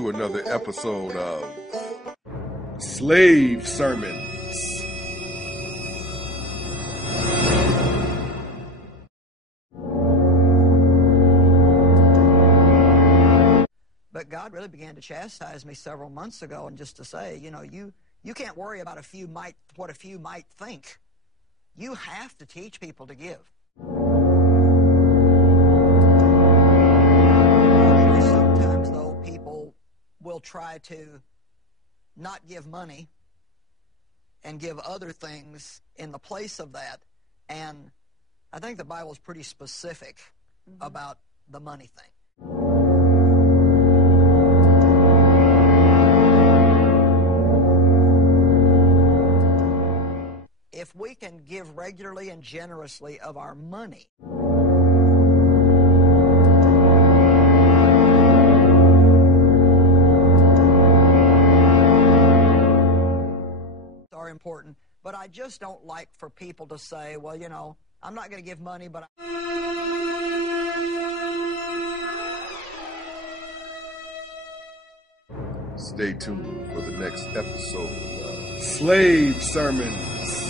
to another episode of Slave Sermons. But God really began to chastise me several months ago, and just to say, you can't worry about what a few might think. You have to teach people to give. Sometimes, though, people will try to not give money and give other things in the place of that, and I think the Bible is pretty specific about the money thing. If we can give regularly and generously of our money, are important, but I just don't like for people to say, well, I'm not going to give money, but Stay tuned for the next episode of Slave Sermons.